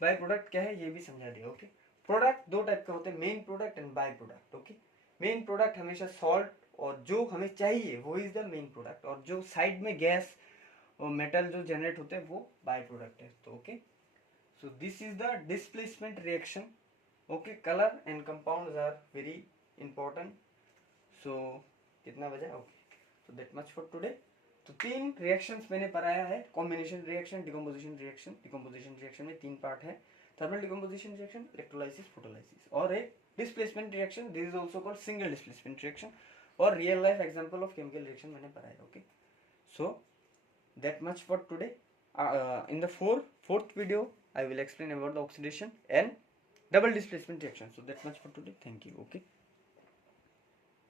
बाय प्रोडक्ट क्या है ये भी समझा दिया। ओके, प्रोडक्ट दो टाइप के होते हैं, main product and by product. Okay, main product हमेशा सॉल्ट और जो हमें चाहिए वो इज द मेन प्रोडक्ट, और जो साइड में गैस और मेटल जो जनरेट होते हैं वो बाय प्रोडक्ट है। तो okay, so this is the displacement reaction. Okay, colour and compounds are very important. So कितना बजा? Okay, so that much for today. तो 3 रिएक्शंस मैंने पढ़ाया है, combination reaction, decomposition reaction. Decomposition reaction में 3 पार्ट है, thermal decomposition reaction, electrolysis, photolysis, और एक displacement reaction, this is also called single displacement reaction, और real life example of chemical reaction मैंने पढ़ाया। Okay, so that much for today. In the fourth video I will explain about the oxidation and double displacement reaction. So that much for today. Thank you. Okay.